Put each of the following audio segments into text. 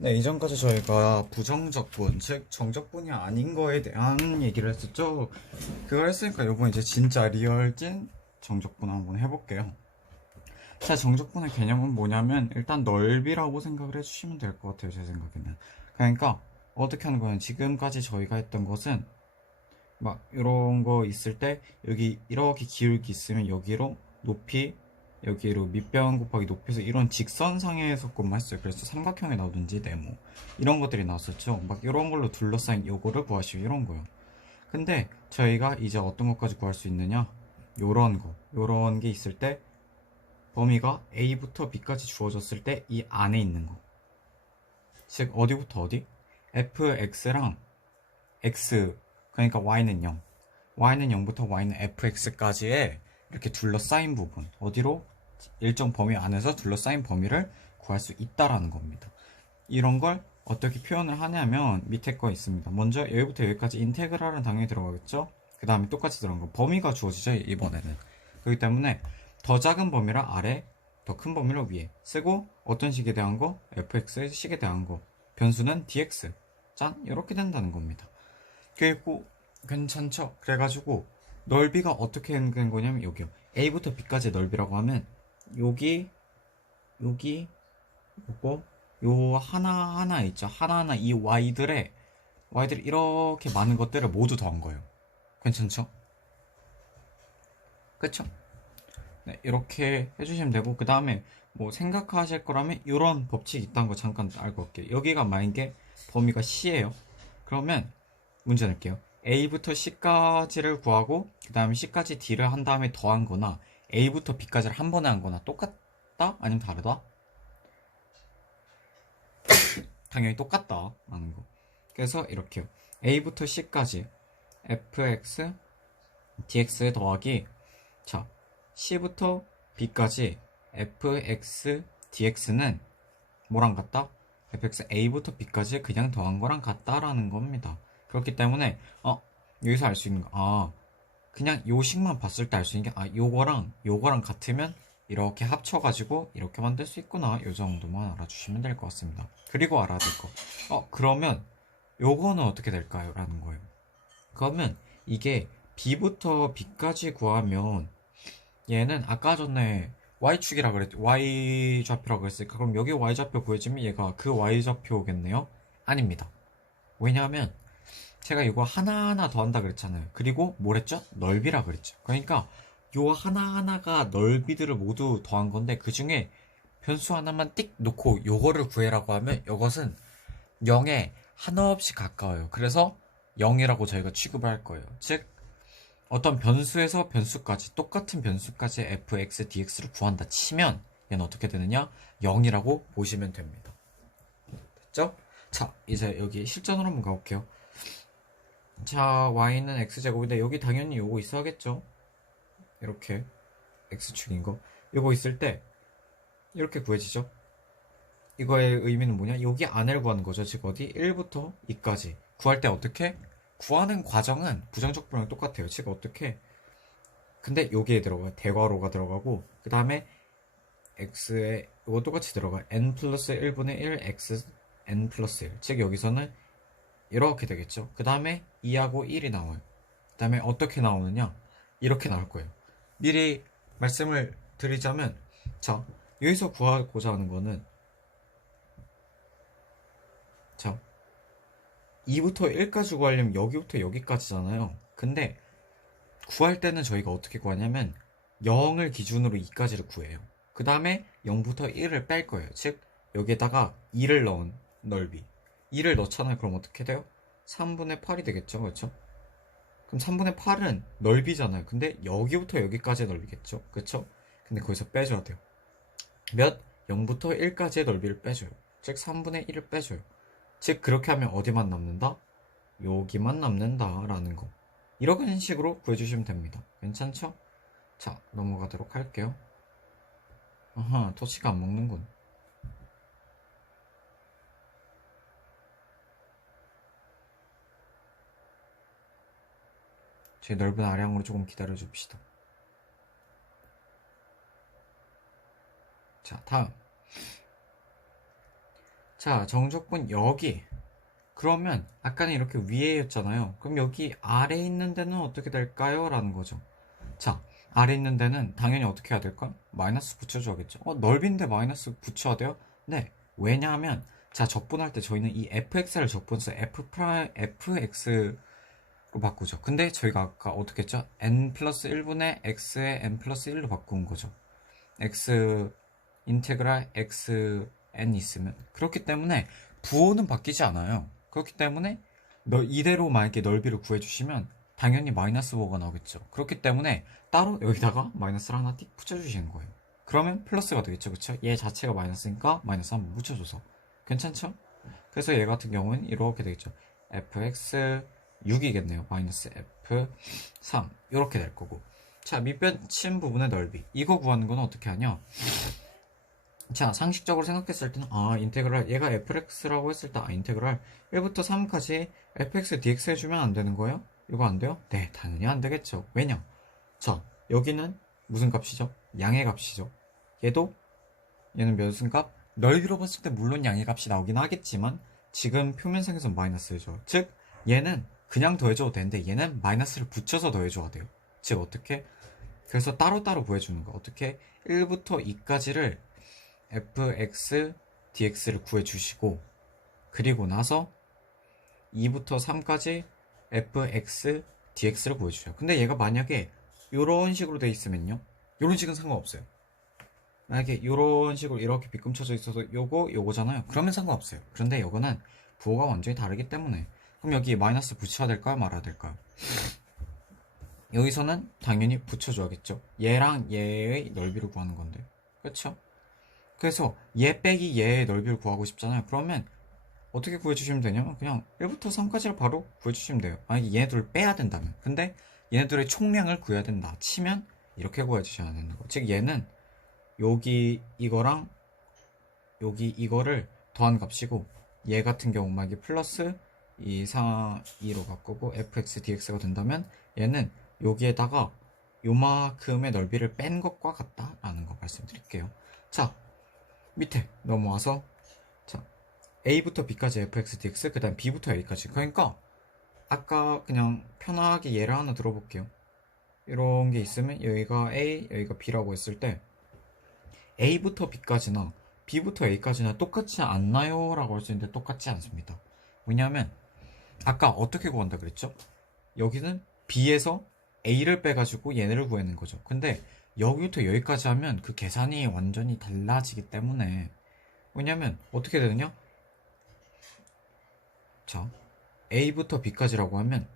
네, 이전까지 저희가 부정적분, 즉 정적분이 아닌 거에 대한 얘기를 했었죠. 그걸 했으니까 이번 이제 진짜 리얼찐 정적분 한번 해볼게요. 자, 정적분의 개념은 뭐냐면 일단 넓이라고 생각을 해주시면 될 것 같아요, 제 생각에는. 그러니까 어떻게 하는 거는 지금까지 저희가 했던 것은 막 이런 거 있을 때 여기 이렇게 기울기 있으면 여기로 높이, 여기로 밑변 곱하기 높이에서 이런 직선상에서 것만 했어요. 그래서 삼각형이 나오든지 네모 이런 것들이 나왔었죠. 막 이런 걸로 둘러싸인 요거를 구하시오, 이런 거요. 근데 저희가 이제 어떤 것까지 구할 수 있느냐, 요런 게 있을 때 범위가 A부터 B까지 주어졌을 때 이 안에 있는 거, 즉 어디부터 어디? fx랑 x, 그러니까 y는 0, y는 0부터 y는 fx까지의 이렇게 둘러싸인 부분, 어디로? 일정 범위 안에서 둘러싸인 범위를 구할 수 있다라는 겁니다. 이런 걸 어떻게 표현을 하냐면 밑에 거 있습니다. 먼저 여기부터 여기까지 인테그랄은 당연히 들어가겠죠. 그 다음에 똑같이 들어간 거 범위가 주어지죠, 이번에는. 그렇기 때문에 더 작은 범위를 아래, 더 큰 범위를 위에 쓰고, 어떤 식에 대한 거? fx 식에 대한 거, 변수는 dx, 짠, 이렇게 된다는 겁니다. 그리고 괜찮죠? 그래가지고 넓이가 어떻게 된 거냐면 여기요. A부터 B까지 넓이라고 하면 여기, 여기, 요거, 요 하나하나 있죠. 하나하나 이 Y들이 이렇게 많은 것들을 모두 더한 거예요. 괜찮죠? 그쵸? 네, 이렇게 해주시면 되고, 그 다음에 뭐 생각하실 거라면 이런 법칙이 있다는 거 잠깐 알고 올게요. 여기가 만약에 범위가 C예요. 그러면 문제 낼게요. A부터 C까지를 구하고 그 다음에 C까지 D를 한 다음에 더한 거나 A부터 B까지를 한 번에 한 거나 똑같다? 아니면 다르다? 당연히 똑같다 라는 거. 그래서 이렇게요. A부터 C까지 fx dx 더하기, 자, C부터 B까지 fx dx는 뭐랑 같다? fx a부터 b까지 그냥 더한 거랑 같다라는 겁니다. 그렇기 때문에 여기서 알 수 있는 거, 그냥 요식만 봤을 때 알 수 있는 게, 요거랑 같으면 이렇게 합쳐가지고 이렇게 만들 수 있구나, 요 정도만 알아주시면 될 것 같습니다. 그리고 알아야 될 거, 그러면 요거는 어떻게 될까요? 라는 거예요. 그러면 이게 b부터 b까지 구하면 얘는 아까 전에 y축이라 그랬죠. y좌표라고 했으니까 그럼 여기 y좌표 구해지면 얘가 그 y좌표겠네요? 아닙니다. 왜냐하면 제가 이거 하나하나 더한다 그랬잖아요. 그리고 뭐랬죠? 넓이라 그랬죠. 그러니까 요 하나하나가 넓이들을 모두 더한 건데 그 중에 변수 하나만 띡 놓고 요거를 구해라고 하면 이것은 0에 한없이 가까워요. 그래서 0이라고 저희가 취급을 할 거예요. 즉 어떤 변수에서 변수까지, 똑같은 변수까지 fx, dx를 구한다 치면 얘는 어떻게 되느냐? 0이라고 보시면 됩니다. 됐죠? 자, 이제 여기 실전으로 한번 가볼게요. 자, y는 x제곱인데 여기 당연히 요거 있어야겠죠? 이렇게 x축인 거. 요거 있을 때 이렇게 구해지죠? 이거의 의미는 뭐냐? 여기 안을 구하는 거죠. 즉 어디? 1부터 2까지. 구할 때 어떻게? 구하는 과정은 부정적 분랑 똑같아요. 즉 어떻게? 근데 여기에 들어가요. 대괄호가 들어가고 그 다음에 x에 이거 똑같이 들어가. n 플러스 1분의 1 x n 플러스 1. 즉 여기서는 이렇게 되겠죠. 그 다음에 2하고 1이 나와요. 그 다음에 어떻게 나오느냐, 이렇게 나올 거예요. 미리 말씀을 드리자면, 자, 여기서 구하고자 하는 거는, 자, 2부터 1까지 구하려면 여기부터 여기까지잖아요. 근데 구할 때는 저희가 어떻게 구하냐면 0을 기준으로 2까지를 구해요. 그 다음에 0부터 1을 뺄 거예요. 즉 여기에다가 2를 넣은 넓이, 2를 넣잖아요. 그럼 어떻게 돼요? 3분의 8이 되겠죠. 그렇죠? 그럼 3분의 8은 넓이잖아요. 근데 여기부터 여기까지의 넓이겠죠. 그렇죠? 근데 거기서 빼줘야 돼요. 몇? 0부터 1까지의 넓이를 빼줘요. 즉 3분의 1을 빼줘요. 즉 그렇게 하면 어디만 남는다? 여기만 남는다라는 거. 이런 식으로 구해주시면 됩니다. 괜찮죠? 자, 넘어가도록 할게요. 아하, 토치가 안 먹는군. 제 넓은 아량으로 조금 기다려줍시다. 자, 다음. 자, 정적분 여기. 그러면 아까는 이렇게 위에였잖아요. 그럼 여기 아래에 있는 데는 어떻게 될까요? 라는 거죠. 자, 아래 있는 데는 당연히 어떻게 해야 될까? 마이너스 붙여줘야겠죠. 넓인데 마이너스 붙여야 돼요? 네. 왜냐하면, 자, 적분할 때 저희는 이 fx를 적분해서 fx로 바꾸죠. 근데 저희가 아까 어떻게 했죠? n 플러스 1분의 x에 n 플러스 1로 바꾼 거죠. x, 인테그랄 xn 있으면. 그렇기 때문에 부호는 바뀌지 않아요. 그렇기 때문에 이대로 만약에 넓이를 구해주시면 당연히 마이너스 5가 나오겠죠. 그렇기 때문에 따로 여기다가 마이너스를 하나 띡 붙여주시는 거예요. 그러면 플러스가 되겠죠. 그쵸? 얘 자체가 마이너스니까 마이너스 한번 붙여줘서. 괜찮죠? 그래서 얘 같은 경우는 이렇게 되겠죠. fx 6이겠네요. 마이너스 f3 이렇게 될 거고. 자, 밑변친 부분의 넓이. 이거 구하는 건 어떻게 하냐? 자, 상식적으로 생각했을 때는 인테그랄 얘가 fx라고 했을 때 인테그랄 1부터 3까지 fx dx 해주면 안 되는 거예요? 이거 안 돼요? 네, 당연히 안 되겠죠. 왜냐? 자, 여기는 무슨 값이죠? 양의 값이죠. 얘는 무슨 값? 넓이로 봤을 때 물론 양의 값이 나오긴 하겠지만 지금 표면상에서 마이너스죠. 즉 얘는 그냥 더해줘도 되는데 얘는 마이너스를 붙여서 더해줘야 돼요. 즉 어떻게? 그래서 따로따로 구해주는 거. 어떻게? 1부터 2까지를 fx dx를 구해주시고 그리고 나서 2부터 3까지 fx dx를 구해주셔요. 근데 얘가 만약에 이런 식으로 돼 있으면요, 이런 식은 상관없어요. 만약에 이런 식으로 이렇게 빗금쳐져 있어서 요거잖아요. 그러면 상관없어요. 그런데 요거는 부호가 완전히 다르기 때문에. 그럼 여기 마이너스 붙여야 될까요? 말아야 될까요? 여기서는 당연히 붙여줘야겠죠. 얘랑 얘의 넓이를 구하는 건데, 그렇죠? 그래서 얘 빼기 얘의 넓이를 구하고 싶잖아요. 그러면 어떻게 구해주시면 되냐면 그냥 1부터 3까지를 바로 구해주시면 돼요. 만약에 얘네들을 빼야 된다면. 근데 얘네들의 총량을 구해야 된다 치면 이렇게 구해주셔야 되는 거. 즉 얘는 여기 이거랑 여기 이거를 더한 값이고 얘 같은 경우 만약에 플러스 2로 바꾸고 fx dx가 된다면 얘는 여기에다가 요만큼의 넓이를 뺀 것과 같다라는 거 말씀드릴게요. 자, 밑에 넘어와서 자, a부터 b까지 fx dx 그 다음 b부터 a까지. 그러니까 아까 그냥 편하게 예를 하나 들어볼게요. 이런 게 있으면 여기가 a 여기가 b라고 했을 때 a부터 b까지나 b부터 a까지나 똑같지 않나요? 라고 할 수 있는데 똑같지 않습니다. 왜냐하면 아까 어떻게 구한다 그랬죠? 여기는 b에서 a를 빼가지고 얘네를 구하는 거죠. 근데 여기부터 여기까지 하면 그 계산이 완전히 달라지기 때문에. 왜냐면 어떻게 되느냐? 자, a부터 b까지라고 하면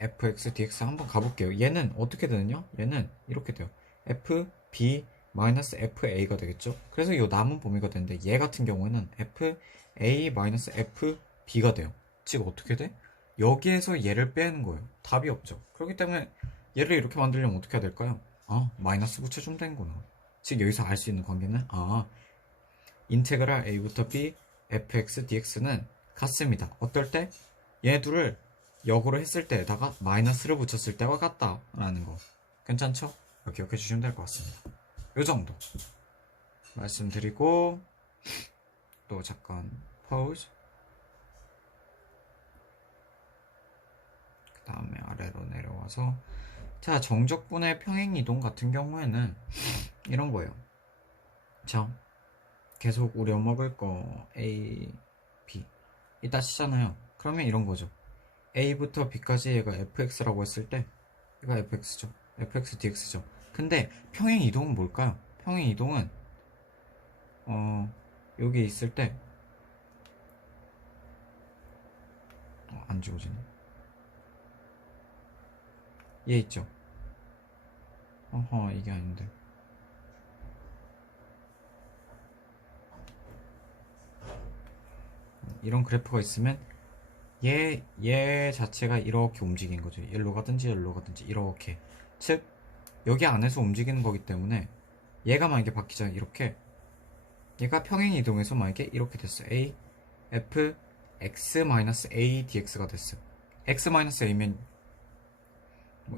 fx dx 한번 가볼게요. 얘는 어떻게 되느냐? 얘는 이렇게 돼요. f b 마이너스 fa가 되겠죠. 그래서 이 남은 범위가 되는데 얘 같은 경우에는 fa 마이너스 fb가 돼요. 즉 어떻게 돼? 여기에서 얘를 빼는 거예요. 답이 없죠. 그렇기 때문에 얘를 이렇게 만들려면 어떻게 해야 될까요? 마이너스 붙여주면 되는구나. 즉 여기서 알 수 있는 관계는 인테그랄 a부터 b fx dx는 같습니다. 어떨 때? 얘 둘을 역으로 했을 때에다가 마이너스를 붙였을 때와 같다라는 거. 괜찮죠? 기억해 주시면 될 것 같습니다. 요 정도 말씀드리고 또 잠깐 pause. 그 다음에 아래로 내려와서 자, 정적분의 평행이동 같은 경우에는 이런 거예요. 자, 계속 우리 먹을 거 A, B 이따 치잖아요. 그러면 이런 거죠. A부터 B까지 얘가 fx라고 했을 때 얘가 fx죠. fx dx죠. 근데 평행이동은 뭘까요? 평행이동은 여기 있을 때 안 지워지네. 얘 있죠. 이게 아닌데. 이런 그래프가 있으면 얘 자체가 이렇게 움직인 거죠. 일로 가든지 이렇게. 즉 여기 안에서 움직이는 거기 때문에 얘가 만약에 바뀌잖아요. 이렇게 얘가 평행 이동해서 만약에 이렇게 됐어. a f x-a dx가 됐어. x-a면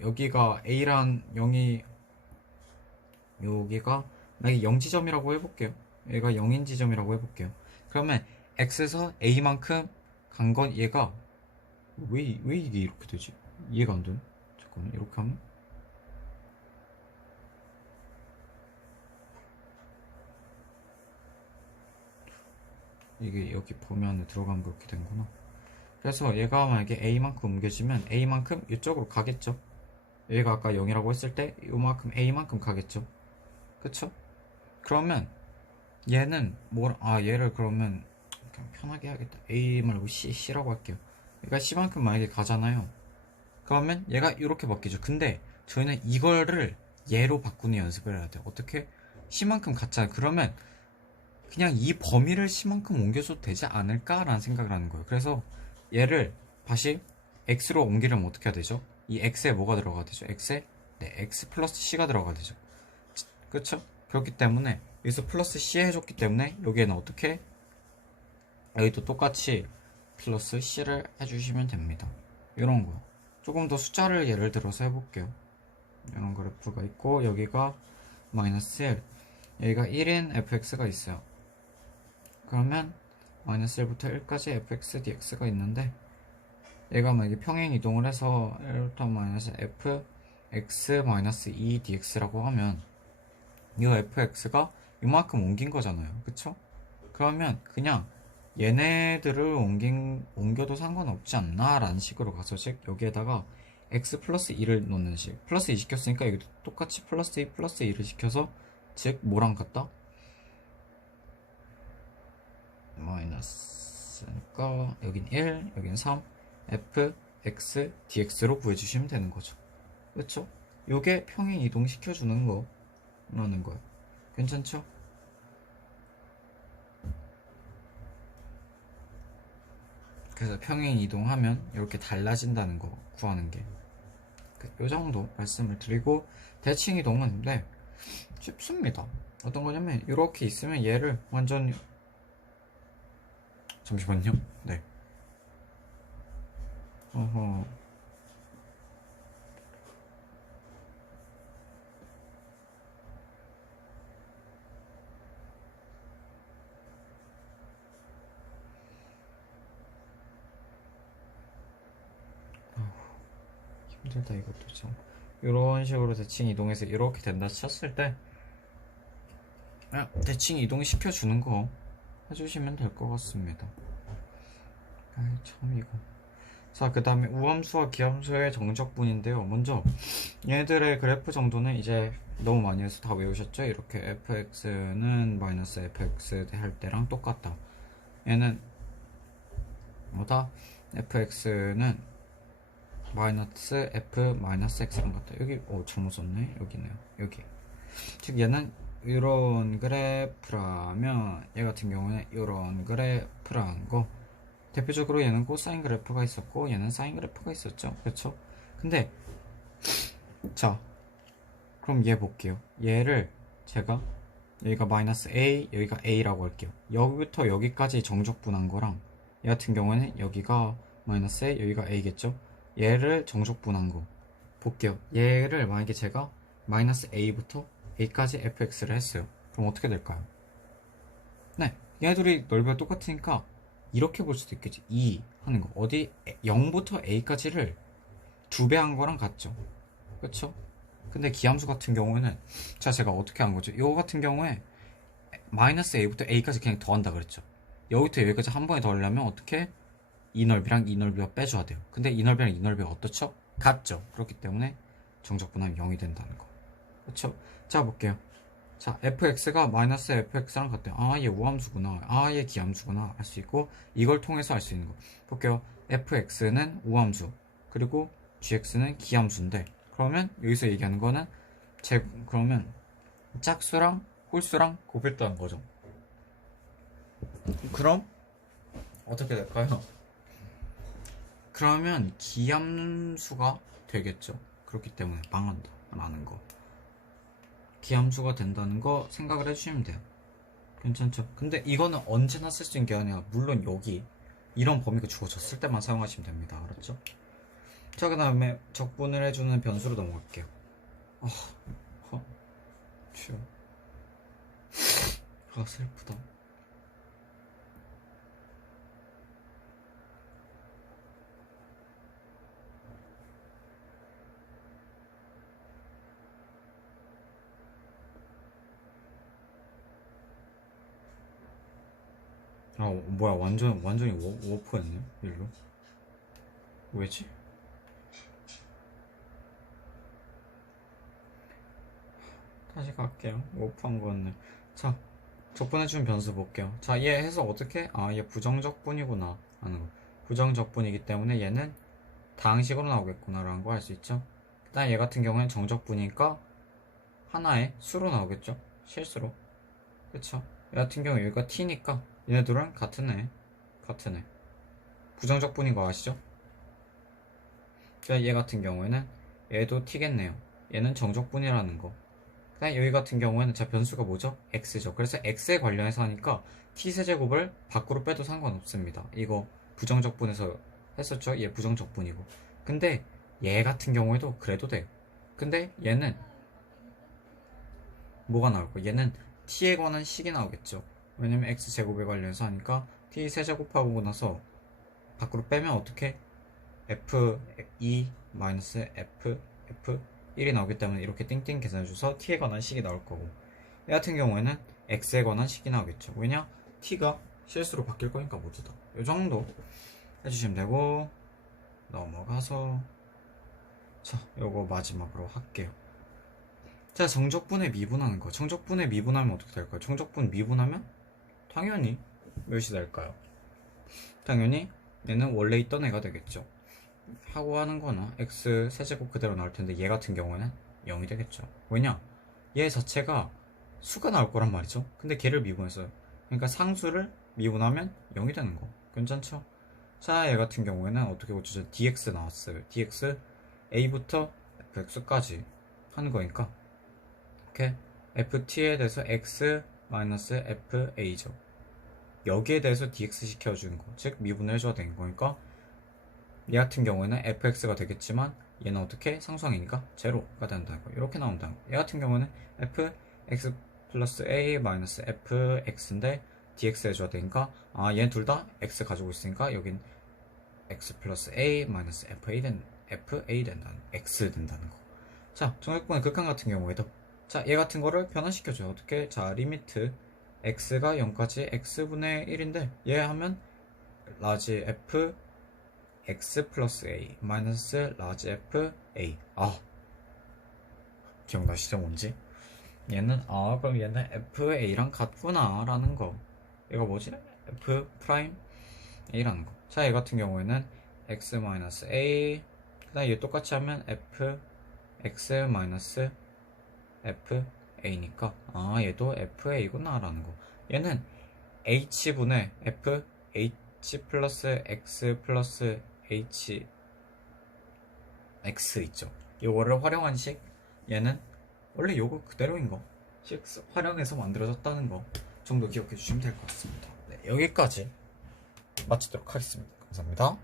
여기가 a란 0이 여기가 만약에 0지점이라고 해볼게요. 얘가 0인 지점이라고 해볼게요. 그러면 x에서 a만큼 간 건 얘가 왜 이게 이렇게 되지? 이해가 안 되네. 잠깐만, 이렇게 하면 이게 여기 보면 들어가면 그렇게 되는구나. 그래서 얘가 만약에 a만큼 옮겨지면 a만큼 이쪽으로 가겠죠. 얘가 아까 0이라고 했을 때 요만큼 a만큼 가겠죠. 그쵸? 그러면 얘는 얘를 그러면 그냥 편하게 해야겠다. a 말고 c라고 할게요. 그러니까 c만큼 만약에 가잖아요. 그러면 얘가 이렇게 바뀌죠. 근데 저희는 이거를 얘로 바꾸는 연습을 해야 돼요. 어떻게? c만큼 갔잖아요. 그러면 그냥 이 범위를 c만큼 옮겨줘도 되지 않을까라는 생각을 하는 거예요. 그래서 얘를 다시 x로 옮기려면 어떻게 해야 되죠? 이 x에 뭐가 들어가야 되죠? x에 x 플러스 c가 들어가야 되죠. 그쵸? 그렇기 때문에 여기서 플러스 c 해줬기 때문에 여기에는 어떻게? 여기도 똑같이 플러스 c를 해주시면 됩니다. 이런 거 조금 더 숫자를 예를 들어서 해볼게요. 이런 그래프가 있고 여기가 마이너스 1, 여기가 1인 fx가 있어요. 그러면 마이너스 1부터 1까지 fx dx가 있는데 얘가 만약에 평행 이동을 해서 1부터 마이너스 fx 마이너스 2 dx라고 하면 이 fx가 이만큼 옮긴 거잖아요. 그쵸? 그러면 그냥 얘네들을 옮겨도 상관없지 않나 라는 식으로 가서 즉 여기에다가 x 플러스 2를 넣는 식. 플러스 2 시켰으니까 여기도 똑같이 플러스 2 플러스 2를 시켜서 즉 뭐랑 같다? 마이너스니까 여긴 1 여긴 3 f x dx로 구해주시면 되는 거죠. 그쵸? 요게 평행 이동 시켜주는 거라는 거예요. 괜찮죠? 그래서 평행 이동하면 이렇게 달라진다는 거 구하는 게 요 정도 말씀을 드리고, 대칭 이동은 쉽습니다. 어떤 거냐면 이렇게 있으면 얘를 완전 잠시만요. 네. 어허. 힘들다 이것도 참. 이런 식으로 대칭 이동해서 이렇게 된다 쳤을 때 대칭 이동 시켜주는 거 해주시면 될 것 같습니다. 참 이거. 자, 그 다음에 우함수와 기함수의 정적분인데요. 먼저 얘네들의 그래프 정도는 이제 너무 많이 해서 다 외우셨죠? 이렇게 fx는 마이너스 fx 할 때랑 똑같다. 얘는 뭐다? fx는 마이너스 f 마이너스 x랑 같다. 여기 잘못 썼네. 여기네요. 여기. 즉 얘는 이런 그래프라면 얘 같은 경우는 이런 그래프라는 거, 대표적으로 얘는 코사인 그래프가 있었고 얘는 사인 그래프가 있었죠. 그렇죠? 근데 자, 그럼 얘 볼게요. 얘를 제가 여기가 마이너스 a 여기가 a라고 할게요. 여기부터 여기까지 정적분한 거랑 얘 같은 경우는 여기가 마이너스 a 여기가 a겠죠. 얘를 정적분한 거 볼게요. 얘를 만약에 제가 마이너스 a부터 a까지 fx를 했어요. 그럼 어떻게 될까요? 네, 얘네들이 넓이가 똑같으니까 이렇게 볼 수도 있겠지. 2 하는 거 어디 0부터 a까지를 2배 한 거랑 같죠. 그쵸? 근데 기함수 같은 경우에는 제가 어떻게 한 거죠? 이거 같은 경우에 마이너스 a부터 a까지 그냥 더한다 그랬죠. 여기부터 여기까지 한 번에 더 하려면 어떻게 이 넓이랑 이 넓이가 빼줘야 돼요. 근데 이 넓이랑 이 넓이가 어떻죠? 같죠. 그렇기 때문에 정적분하면 0이 된다는 거. 그쵸? 자, 볼게요. 자, fx가 마이너스 fx랑 같대요. 얘 우함수구나. 얘 기함수구나. 알 수 있고, 이걸 통해서 알 수 있는 거. 볼게요. fx는 우함수, 그리고 gx는 기함수인데, 그러면 여기서 얘기하는 거는 그러면 짝수랑 홀수랑 곱했다는 거죠. 그럼 어떻게 될까요? 그러면 기함수가 되겠죠. 그렇기 때문에 망한다 라는 거, 기함수가 된다는 거 생각을 해주시면 돼요. 괜찮죠? 근데 이거는 언제나 쓸 수 있는 게 아니라 물론 여기 이런 범위가 주어졌을 때만 사용하시면 됩니다. 알았죠? 자, 그 다음에 적분을 해주는 변수로 넘어갈게요. 슬프다. 아 뭐야 완전히 워프였네 일로. 왜지? 다시 갈게요. 워프한 거였네. 자, 적분해준 변수 볼게요. 자, 얘 해서 어떻게? 아, 얘 부정적분이구나 하는 거. 부정적분이기 때문에 얘는 다항식으로 나오겠구나라는 거 알 수 있죠. 그다음 얘 같은 경우는 정적분이니까 하나의 수로 나오겠죠. 실수로. 그쵸? 얘 같은 경우 여기가 t니까 얘네들은 같은 애. 부정적분인 거 아시죠? 그래서 얘 같은 경우에는 얘도 t겠네요. 얘는 정적분이라는 거. 그다음 여기 같은 경우에는 자 변수가 뭐죠? x죠. 그래서 x에 관련해서 하니까 t세제곱을 밖으로 빼도 상관없습니다. 이거 부정적분에서 했었죠? 얘 부정적분이고. 근데 얘 같은 경우에도 그래도 돼요. 근데 얘는 뭐가 나올 거야? 얘는 t에 관한 식이 나오겠죠. 왜냐면 x제곱에 관련해서 하니까 t 세제곱하고 나서 밖으로 빼면 어떻게? f2 f1이 나오기 때문에 이렇게 띵띵 계산해줘서 t에 관한 식이 나올 거고, 얘 같은 경우에는 x에 관한 식이 나오겠죠. 왜냐? t가 실수로 바뀔 거니까 모두 다. 이 정도 해주시면 되고, 넘어가서 자 요거 마지막으로 할게요. 자, 정적분의 미분하는 거. 정적분의 미분하면 어떻게 될까요? 정적분 미분하면 당연히 몇이 될까요? 당연히 얘는 원래 있던 애가 되겠죠. 하고 하는 거나 x 세제곱 그대로 나올 텐데 얘 같은 경우는 0이 되겠죠. 왜냐? 얘 자체가 수가 나올 거란 말이죠. 근데 걔를 미분했어요. 그러니까 상수를 미분하면 0이 되는 거. 괜찮죠? 자, 얘 같은 경우에는 어떻게 고치죠? dx 나왔어요. dx a부터 fx까지 하는 거니까 이렇게 ft에 대해서 x-fa죠. 여기에 대해서 dx 시켜주는 거, 즉 미분을 해줘야 되는 거니까 얘 같은 경우에는 fx가 되겠지만 얘는 어떻게? 상수항이니까 제로가 된다는 거. 이렇게 나온다는 거. 얘 같은 경우는 fx 플러스 a 마이너스 fx인데 dx 해줘야 되니까 얘 둘 다 x 가지고 있으니까 여긴 x 플러스 a 마이너스 fa 된다는 x 된다는 거. 자, 정액분의 극한 같은 경우에도 자, 얘 같은 거를 변화시켜줘요. 어떻게? 자, 리미트 x가 0까지 x분의 1인데 얘 하면 라지 f x 플러스 a 마이너스 라지 f a. 기억나시죠? 뭔지? 얘는 그럼 얘는 fa랑 같구나 라는 거. 얘가 뭐지? f 프라임 a라는 거. 자, 얘 같은 경우에는 x 마이너스 a, 그 다음에 얘 똑같이 하면 f x 마이너스 fa니까 얘도 fa구나 라는 거. 얘는 h분의 f h 플러스 x 플러스 h x 있죠. 요거를 활용한 식, 얘는 원래 요거 그대로인 거, 식 활용해서 만들어졌다는 거 정도 기억해 주시면 될 것 같습니다. 네, 여기까지 마치도록 하겠습니다. 감사합니다.